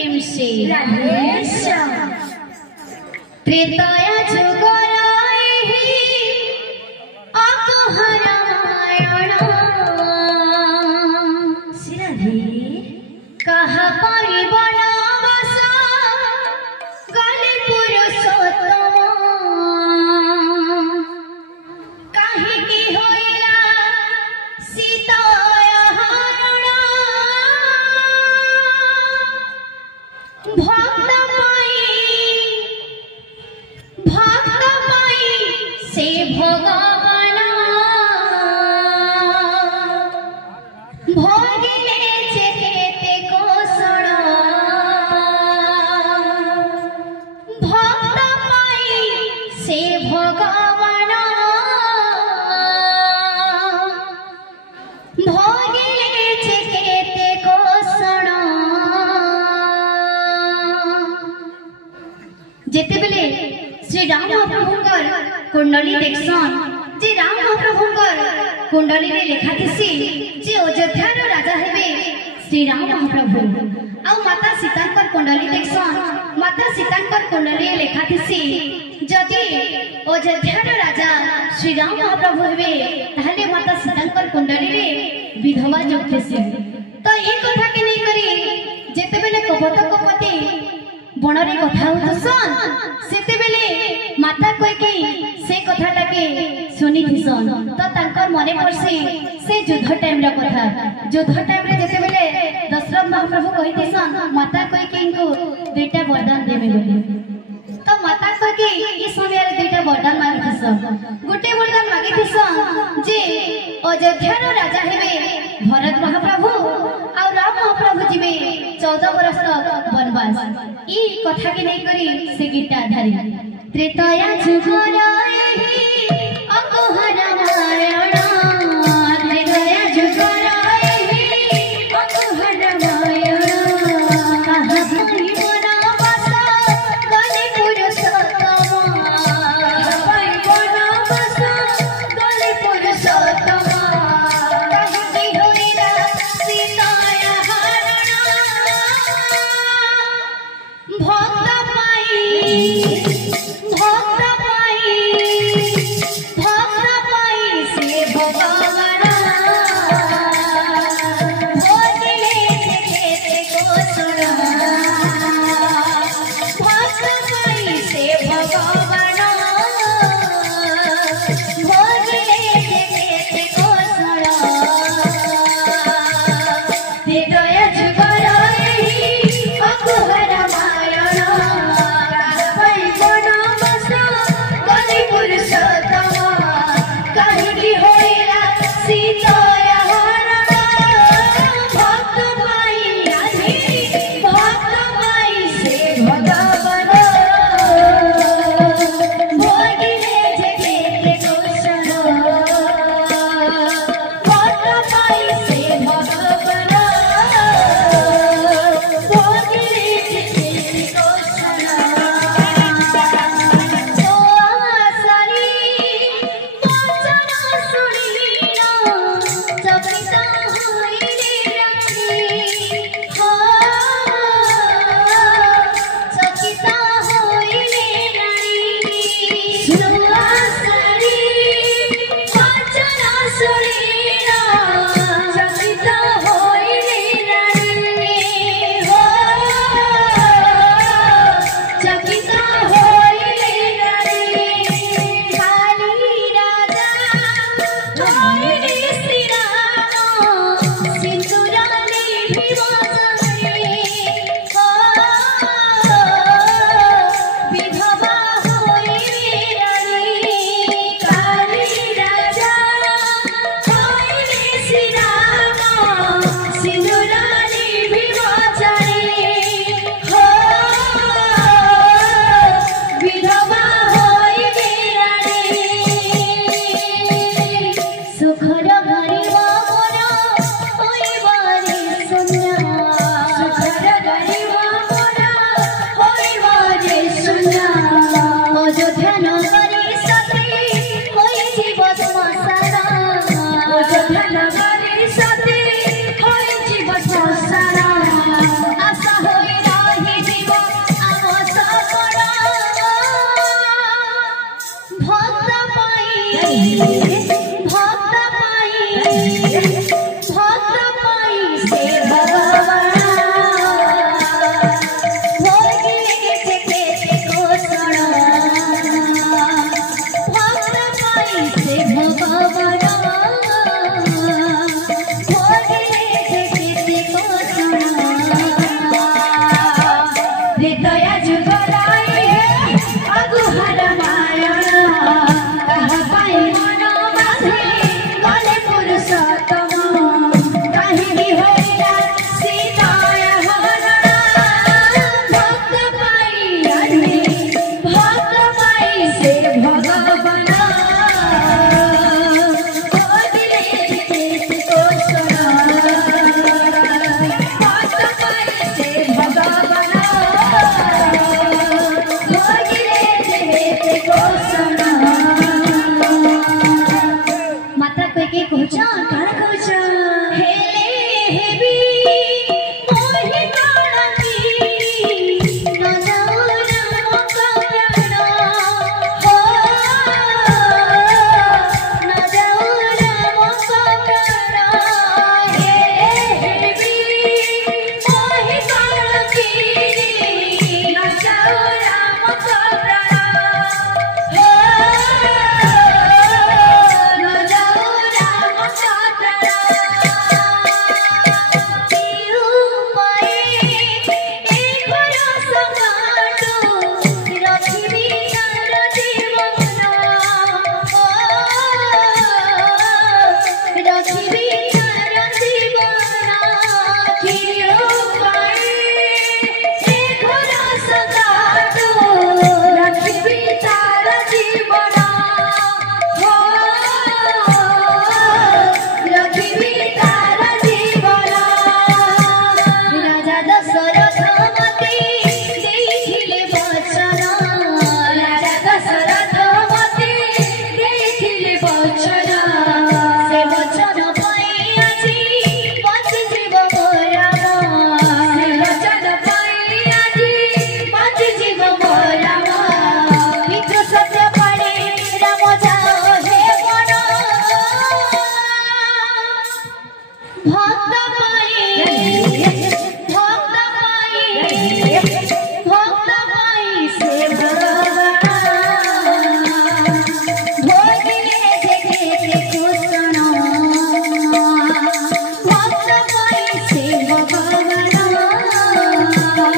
प्रेम से राधेश्याम त्रेताया जुगराई अकुहर मायण श्री कहा पाई बनवास गले पुरुषोत्तम काहे होइला सीताय हरण भक्त पाई से भगवान भोगिले जे केते कोसण भक्त पाई से भगवान भोगिले जे केते कोसण जेते बेले श्री राम महाप्रभुकर कुंडली देखसन जे राम महाप्रभुकर कुंडली रे लेखा थिसी जे अयोध्यार राजा हेबे श्री राम महाप्रभु आ माता सीतांकर कुंडली देखसन माता सीतांकर कुंडली रे लेखा थिसी जदि अयोध्यार राजा श्री राम महाप्रभु हेबे ताहले माता सीतांकर कुंडली रे विधवा जोग थिसी तो ए कथा के नै करी जेते बेले कपति बणरे कथा होतसन सेते बेले माता कहि से कथाटा के सुनी थिसन तो तांकर मने पड़सी से युद्ध टाइम रा कथा युद्ध टाइम रे जेते बेले दशरथ महाप्रभु कहि थिसन माता कहि इनको दुईटा वरदान देबे बोली तो माता कहि ई समय रे दुईटा वरदान मांगी थिसन गोटे वरदान मांगी थिसन जे अयोध्यार राजा हेबे भरत महाप्रभु और राम महाप्रभु जीवे 14 वर्ष तक वनवास ई कथा के नहीं करी से गीता आधारित त्रेताया जुगराई अकुहर मायण त्रेताया जुगराई अकुहर मायण कहा पाई बनवास गले पुरुषोत्तम पाई बनवास गले पुरुषोत्तम काहे होइला सीताय हरण भक्त पाई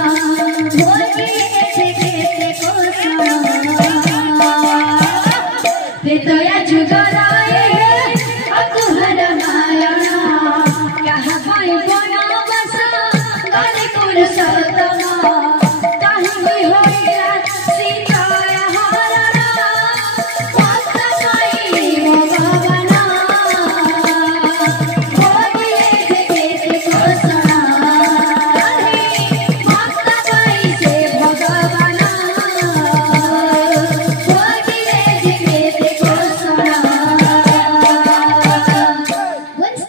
होगी ऐसे